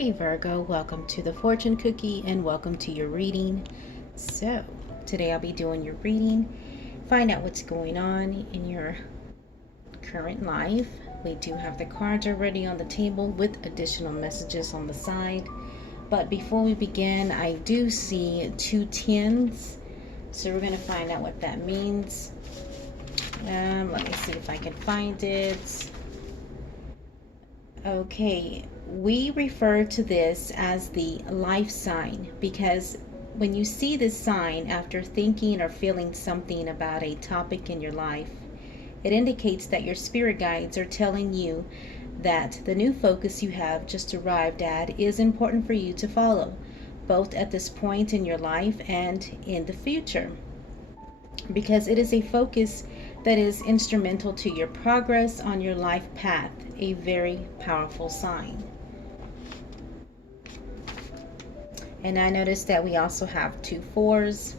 Hey Virgo, welcome to the fortune cookie and welcome to your reading. So, today I'll be doing your reading. Find out what's going on in your current life. We do have the cards already on the table with additional messages on the side. But before we begin, I do see two tens. So, we're going to find out what that means. Let me see if I can find it. Okay, we refer to this as the life sign because when you see this sign after thinking or feeling something about a topic in your life, it indicates that your spirit guides are telling you that the new focus you have just arrived at is important for you to follow, both at this point in your life and in the future, because it is a focus that is instrumental to your progress on your life path, a very powerful sign. And I noticed that we also have two fours.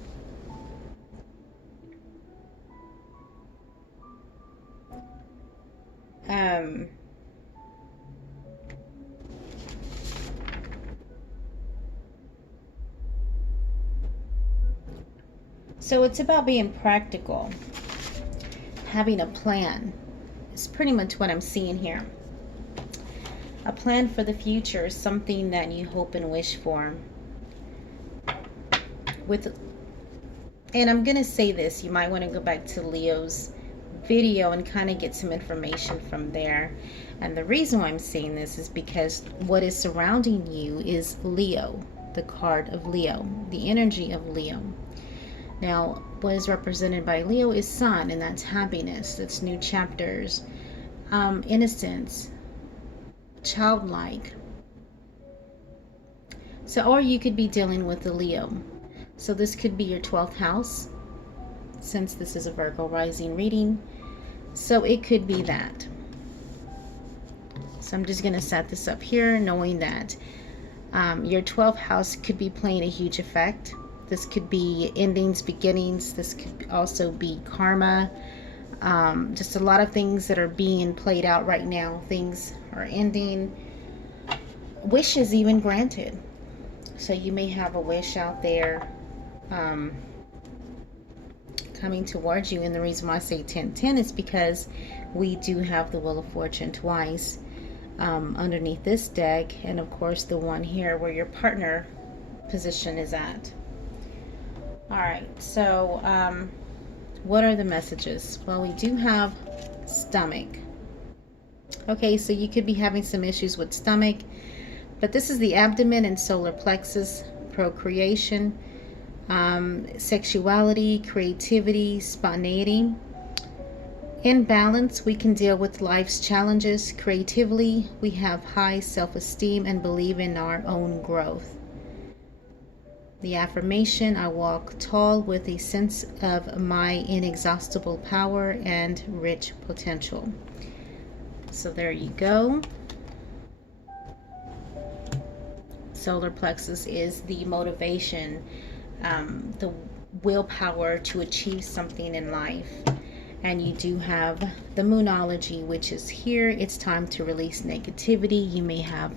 So it's about being practical. Having a plan is pretty much what I'm seeing here. A plan for the future is something that you hope and wish for. And I'm going to say this, you might want to go back to Leo's video and kind of get some information from there. And the reason why I'm saying this is because what is surrounding you is Leo, the card of Leo, the energy of Leo. Now, what is represented by Leo is sun, and that's happiness, that's new chapters, innocence, childlike. So, or you could be dealing with the Leo. So this could be your 12th house, since this is a Virgo rising reading. So it could be that. So I'm just going to set this up here, knowing that your 12th house could be playing a huge effect. This could be endings, beginnings. This could also be karma. Just a lot of things that are being played out right now. Things are ending. Wishes even granted. So you may have a wish out there coming towards you. And the reason why I say 10-10 is because we do have the Wheel of Fortune twice underneath this deck. And of course the one here where your partner position is at. Alright, so what are the messages? Well, we do have stomach. Okay, so you could be having some issues with stomach, but this is the abdomen and solar plexus, procreation, sexuality, creativity, spontaneity. In balance, we can deal with life's challenges. Creatively, we have high self-esteem and believe in our own growth. The affirmation, I walk tall with a sense of my inexhaustible power and rich potential. So there you go. Solar plexus is the motivation, the willpower to achieve something in life. And you do have the moonology, which is here. It's time to release negativity. You may have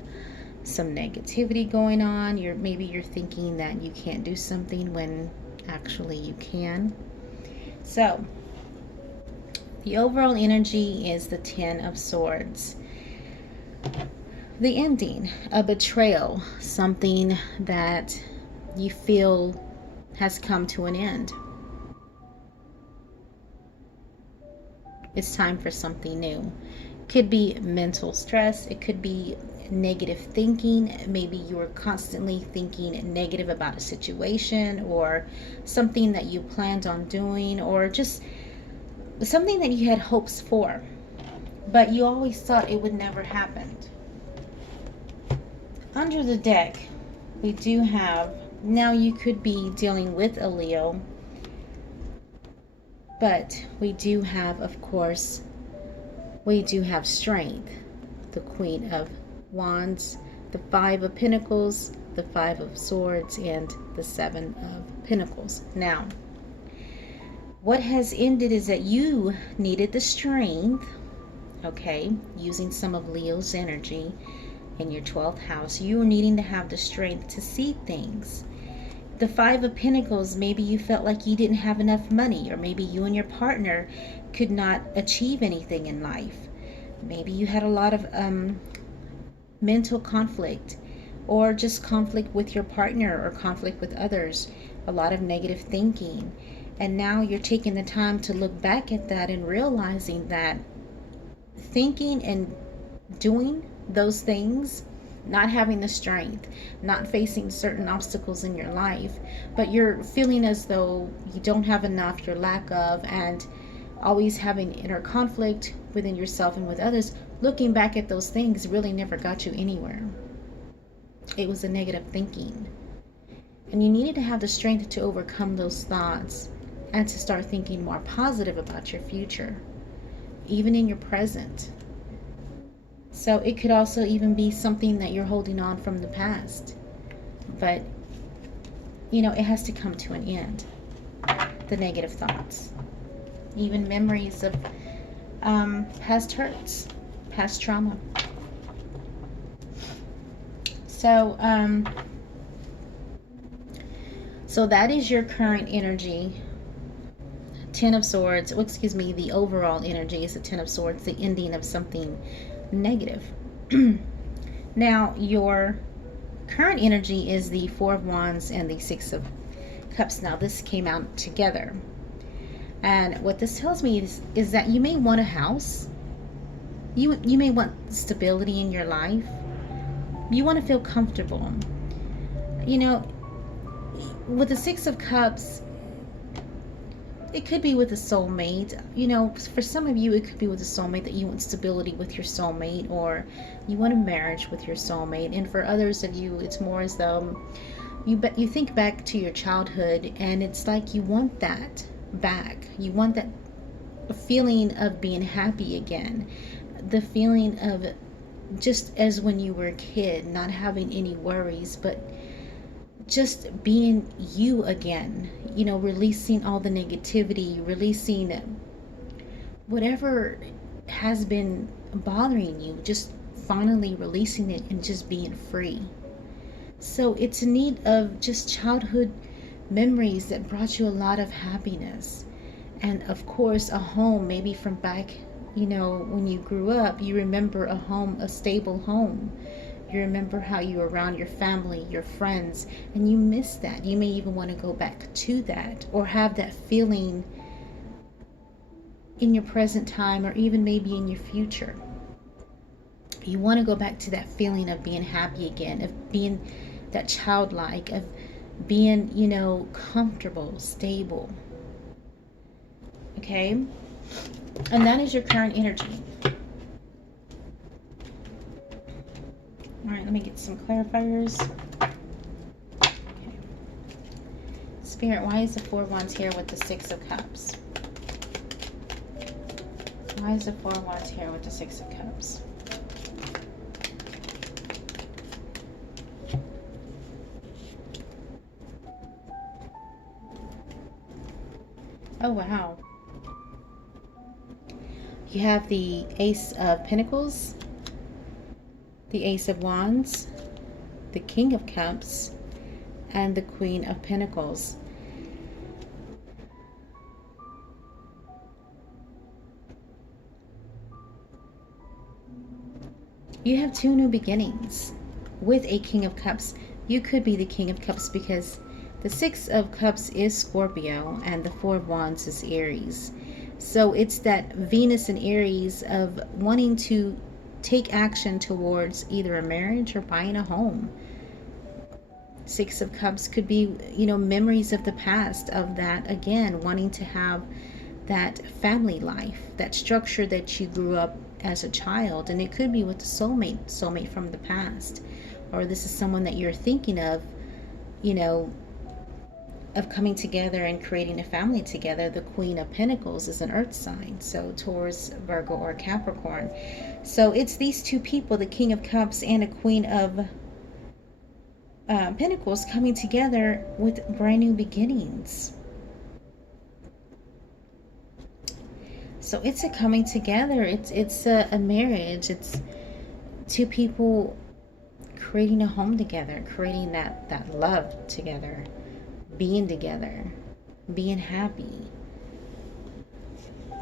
some negativity going on. Maybe you're thinking that you can't do something when actually you can. So the overall energy is the 10 of Swords. The ending, a betrayal, something that you feel has come to an end. It's time for something new. Could be mental stress. It could be negative thinking. Maybe you are constantly thinking negative about a situation or something that you planned on doing, or just something that you had hopes for, but you always thought it would never happen. Under the deck, we do have, now you could be dealing with a Leo, but we do have, of course, we do have strength, the Queen of Wands, the 5 of Pentacles, the 5 of Swords, and the 7 of Pentacles. Now, what has ended is that you needed the strength, okay, using some of Leo's energy, in your 12th house. You are needing to have the strength to see things. The Five of Pentacles, maybe you felt like you didn't have enough money, or maybe you and your partner could not achieve anything in life. Maybe you had a lot of mental conflict, or just conflict with your partner, or conflict with others, a lot of negative thinking. And now you're taking the time to look back at that and realizing that thinking and doing those things, not having the strength, not facing certain obstacles in your life, but you're feeling as though you don't have enough, your lack of, and always having inner conflict within yourself and with others. Looking back at those things really never got you anywhere. It was a negative thinking. And you needed to have the strength to overcome those thoughts and to start thinking more positive about your future, even in your present. So it could also even be something that you're holding on from the past. But, it has to come to an end. The negative thoughts. Even memories of past hurts, past trauma. So, so that is your current energy. Ten of Swords, the overall energy is the Ten of Swords, the ending of something negative. Now, your current energy is the Four of Wands and the Six of Cups. Now, this came out together. And what this tells me is that you may want a house. You may want stability in your life. You want to feel comfortable. With the Six of Cups, it could be with a soulmate. For some of you, it could be with a soulmate, that you want stability with your soulmate, or you want a marriage with your soulmate. And for others of you, it's more as though you think back to your childhood, and it's like you want that back. You want that feeling of being happy again. The feeling of just as when you were a kid, not having any worries, but just being you again, releasing all the negativity, releasing whatever has been bothering you, just finally releasing it and just being free. So it's a need of just childhood memories that brought you a lot of happiness. And of course, a home, maybe from back, when you grew up, you remember a home, a stable home. You remember how you were around your family, your friends, and you miss that. You may even want to go back to that, or have that feeling in your present time, or even maybe in your future. You want to go back to that feeling of being happy again, of being that childlike, of being, comfortable, stable. Okay? And that is your current energy. All right, let me get some clarifiers. Okay. Spirit, why is the Four of Wands here with the Six of Cups? Why is the Four of Wands here with the Six of Cups? Oh, wow. You have the Ace of Pentacles, the Ace of Wands, the King of Cups, and the Queen of Pentacles. You have two new beginnings with a King of Cups. You could be the King of Cups because the Six of Cups is Scorpio and the Four of Wands is Aries. So it's that Venus and Aries of wanting to take action towards either a marriage or buying a home. Six of Cups could be, memories of the past, of that, again, wanting to have that family life, that structure that you grew up as a child. And it could be with the soulmate from the past. Or this is someone that you're thinking of, of coming together and creating a family together. The Queen of Pentacles is an earth sign, so Taurus, Virgo, or Capricorn. So it's these two people, the King of Cups and a Queen of Pentacles, coming together with brand new beginnings. So it's a coming together. It's a marriage. It's two people creating a home together, creating that love together, being together, being happy.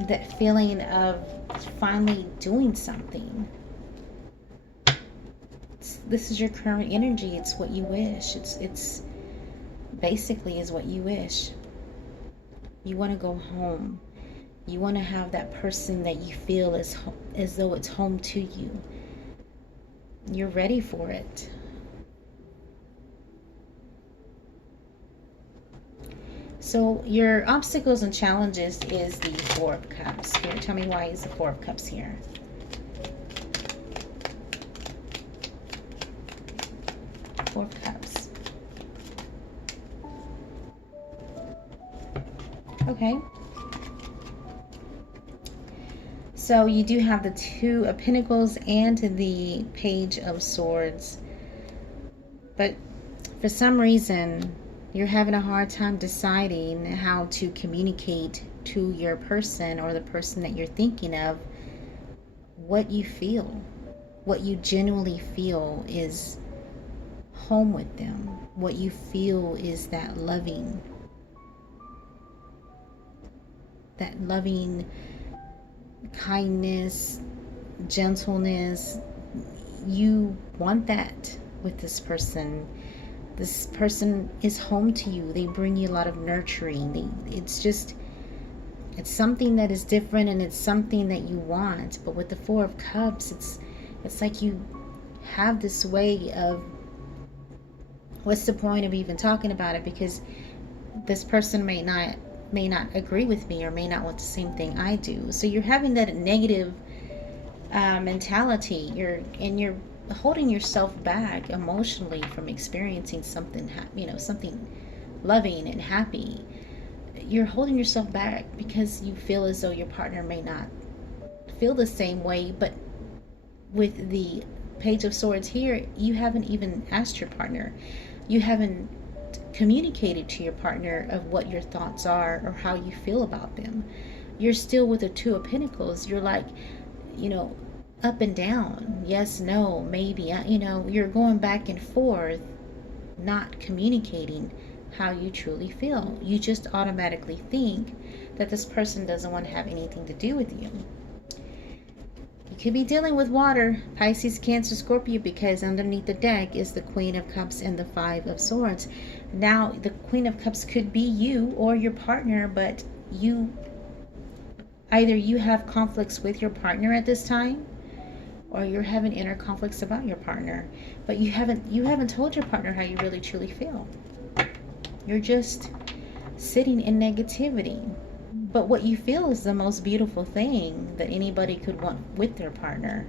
That feeling of finally doing something. This is your current energy. It's what you wish. It's basically is what you wish. You want to go home. You want to have that person that you feel as though it's home to you. You're ready for it. So your obstacles and challenges is the Four of Cups. Here, tell me why is the Four of Cups here? Four of Cups. Okay. So you do have the Two of Pentacles and the Page of Swords. But for some reason, you're having a hard time deciding how to communicate to your person or the person that you're thinking of what you feel. What you genuinely feel is home with them. What you feel is that loving kindness, gentleness. You want that with this person. This person is home to you. They bring you a lot of nurturing. It's something that is different, and it's something that you want. But with the Four of Cups, it's like you have this way of, what's the point of even talking about it? Because this person may not agree with me or may not want the same thing I do. So you're having that negative mentality. You're holding yourself back emotionally from experiencing something, something loving and happy. You're holding yourself back because you feel as though your partner may not feel the same way. But with the Page of Swords here, you haven't even asked your partner. You haven't communicated to your partner of what your thoughts are or how you feel about them. You're still with the Two of Pentacles. You're like, up and down, yes, no, maybe, you're going back and forth, not communicating how you truly feel. You just automatically think that this person doesn't want to have anything to do with you. You could be dealing with water, Pisces, Cancer, Scorpio, because underneath the deck is the Queen of Cups and the Five of Swords. Now, the Queen of Cups could be you or your partner, but either you have conflicts with your partner at this time, or you're having inner conflicts about your partner, but you haven't told your partner how you really truly feel. You're just sitting in negativity. But what you feel is the most beautiful thing that anybody could want with their partner.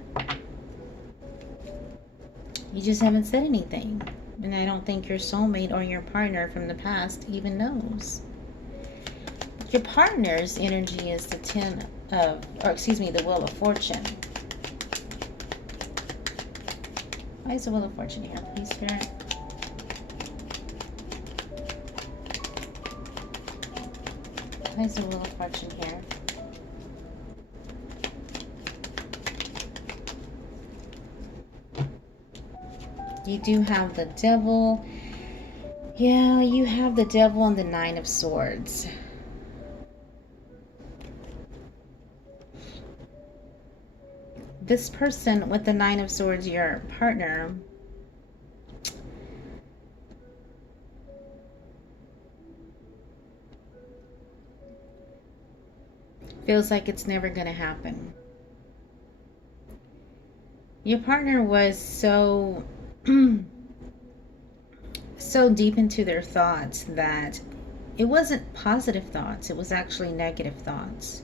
You just haven't said anything. And I don't think your soulmate or your partner from the past even knows. Your partner's energy is the the Wheel of Fortune. Why is the Wheel of Fortune here, please, Spirit? Why is the Wheel of Fortune here? You do have the Devil. Yeah, you have the Devil and the Nine of Swords. This person with the Nine of Swords, your partner, feels like it's never going to happen. Your partner was so deep into their thoughts that it wasn't positive thoughts, it was actually negative thoughts.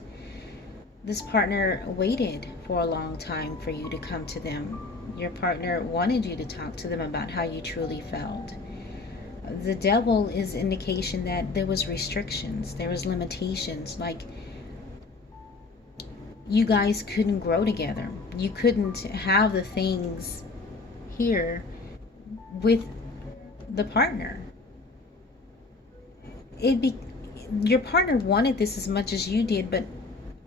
This partner waited for a long time for you to come to them. Your partner wanted you to talk to them about how you truly felt. The Devil is indication that there was restrictions, there was limitations, like you guys couldn't grow together. You couldn't have the things here with the partner. Your partner wanted this as much as you did, but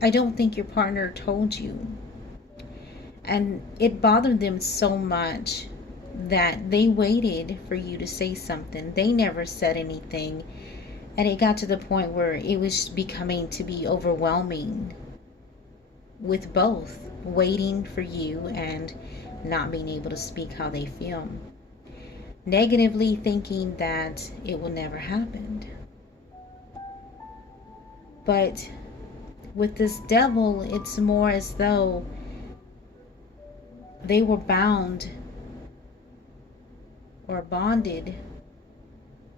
I don't think your partner told you. And it bothered them so much that they waited for you to say something. They never said anything. And it got to the point where it was becoming to be overwhelming with both waiting for you and not being able to speak how they feel. Negatively thinking that it will never happen. But with this devil, it's more as though they were bound or bonded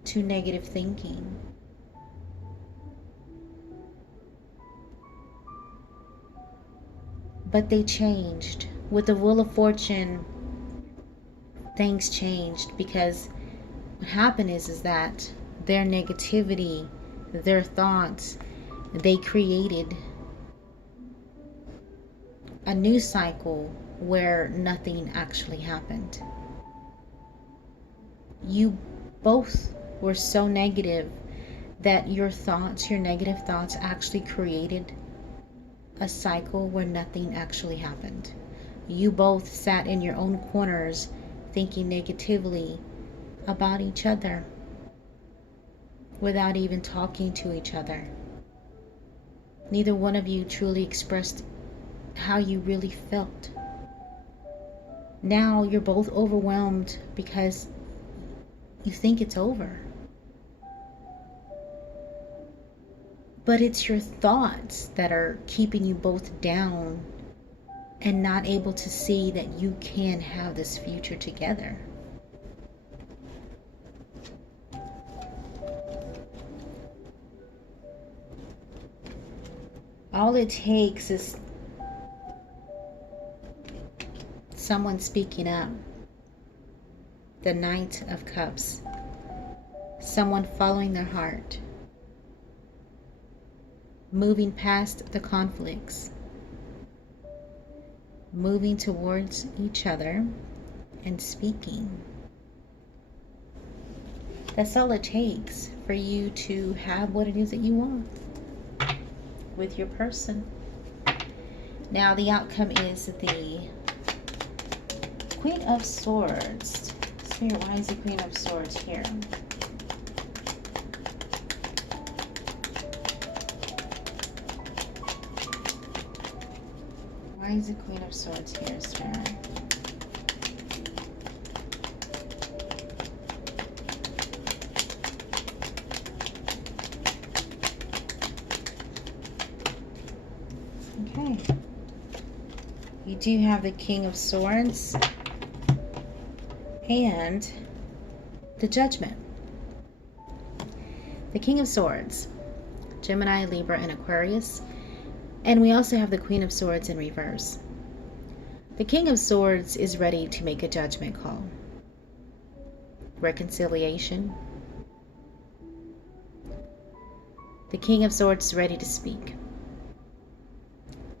to negative thinking. But they changed. With the Wheel of Fortune, things changed, because what happened is that their negativity, their thoughts, they created a new cycle where nothing actually happened. You both were so negative that your thoughts, your negative thoughts, actually created a cycle where nothing actually happened. You both sat in your own corners thinking negatively about each other without even talking to each other. Neither one of you truly expressed how you really felt. Now you're both overwhelmed because you think it's over. But it's your thoughts that are keeping you both down and not able to see that you can have this future together. All it takes is someone speaking up. The Knight of Cups. Someone following their heart. Moving past the conflicts. Moving towards each other and speaking. That's all it takes for you to have what it is that you want with your person. Now the outcome is the Queen of Swords. Spirit, why is the Queen of Swords here? Why is the Queen of Swords here, Spirit? Okay. You do have the King of Swords and the Judgment. The King of Swords, Gemini, Libra, and Aquarius. And we also have the Queen of Swords in reverse. The King of Swords is ready to make a judgment call. Reconciliation. The King of Swords is ready to speak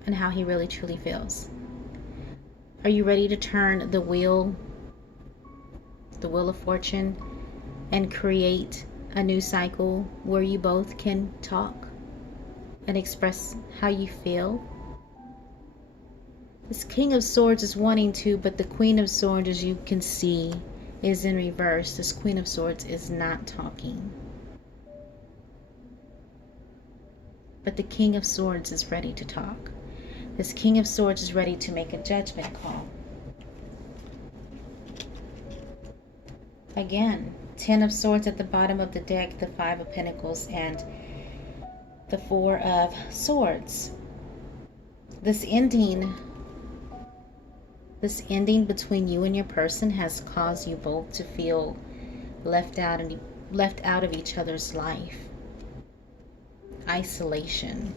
and how he really truly feels. Are you ready to turn the wheel of fortune, and create a new cycle where you both can talk and express how you feel? This King of Swords is wanting to, but the Queen of Swords, as you can see, is in reverse. This Queen of Swords is not talking. But the King of Swords is ready to talk. This King of Swords is ready to make a judgment call. Again, 10 of Swords at the bottom of the deck, the 5 of Pentacles, and the 4 of Swords. This ending between you and your person has caused you both to feel left out of each other's life. Isolation.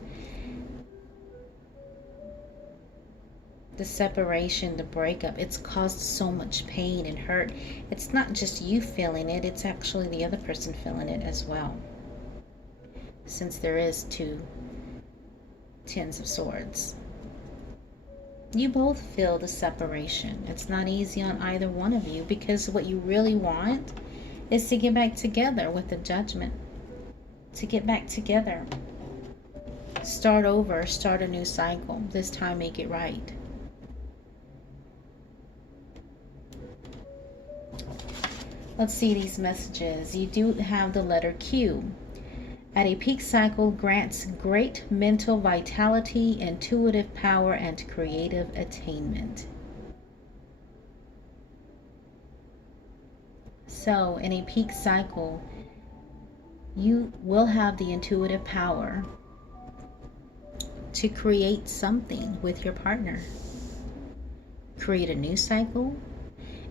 The separation, the breakup, it's caused so much pain and hurt. It's not just you feeling it, it's actually the other person feeling it as well. Since there is 2 Tens of Swords. You both feel the separation. It's not easy on either one of you, because what you really want is to get back together with the Judgment. To get back together. Start over, start a new cycle. This time make it right. Let's see these messages. You do have the letter Q. At a peak cycle, grants great mental vitality, intuitive power, and creative attainment. So, in a peak cycle, you will have the intuitive power to create something with your partner. Create a new cycle,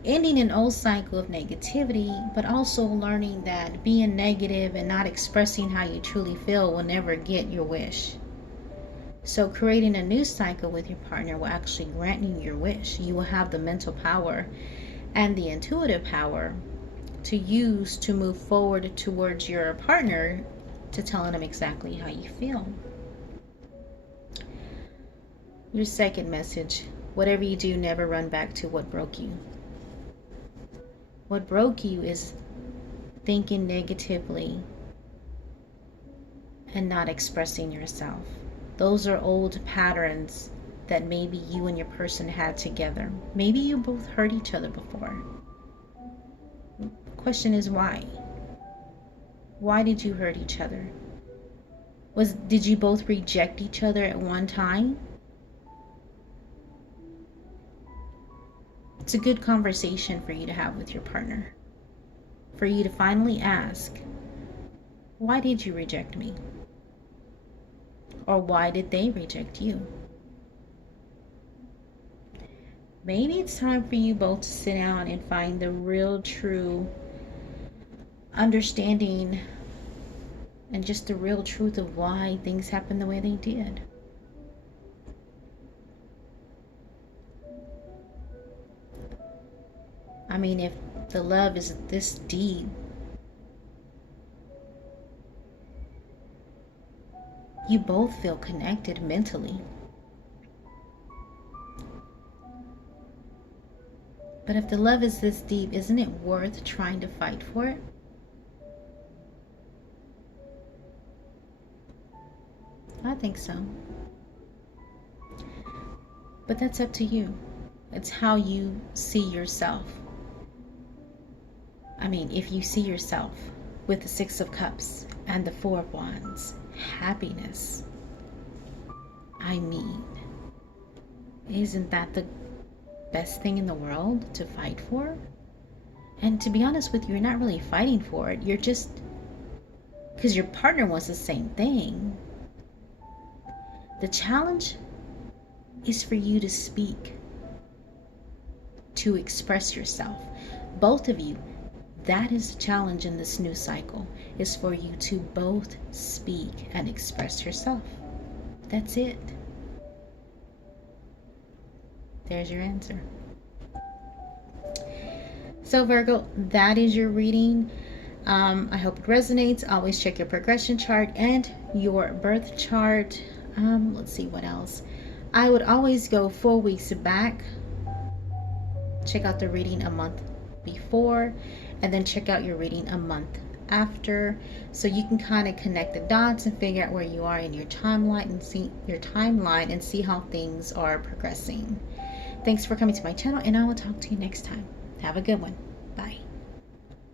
ending an old cycle of negativity, but also learning that being negative and not expressing how you truly feel will never get your wish. So creating a new cycle with your partner will actually grant you your wish. You will have the mental power and the intuitive power to use to move forward towards your partner, to telling them exactly how you feel. Your second message: whatever you do, never run back to what broke you. What broke you is thinking negatively and not expressing yourself. Those are old patterns that maybe you and your person had together. Maybe you both hurt each other before. The question is why? Why did you hurt each other? Did you both reject each other at one time? It's a good conversation for you to have with your partner. For you to finally ask, why did you reject me? Or why did they reject you? Maybe it's time for you both to sit down and find the real, true understanding and just the real truth of why things happened the way they did. I mean, if the love is this deep, you both feel connected mentally. But if the love is this deep, isn't it worth trying to fight for it? I think so. But that's up to you. It's how you see yourself. I mean, if you see yourself with the Six of Cups and the Four of Wands, happiness, I mean, isn't that the best thing in the world to fight for? And to be honest with you, you're not really fighting for it. You're just, because your partner wants the same thing. The challenge is for you to speak, to express yourself. Both of you. That is the challenge in this new cycle, is for you to both speak and express yourself. That's it. There's your answer. So Virgo, that is your reading. I hope it resonates. Always check your progression chart and your birth chart. Let's see what else. I would always go 4 weeks back. Check out the reading a month before, and then check out your reading a month after, so you can kind of connect the dots and figure out where you are in your timeline and see how things are progressing. Thanks for coming to my channel, and I will talk to you next time. Have a good one.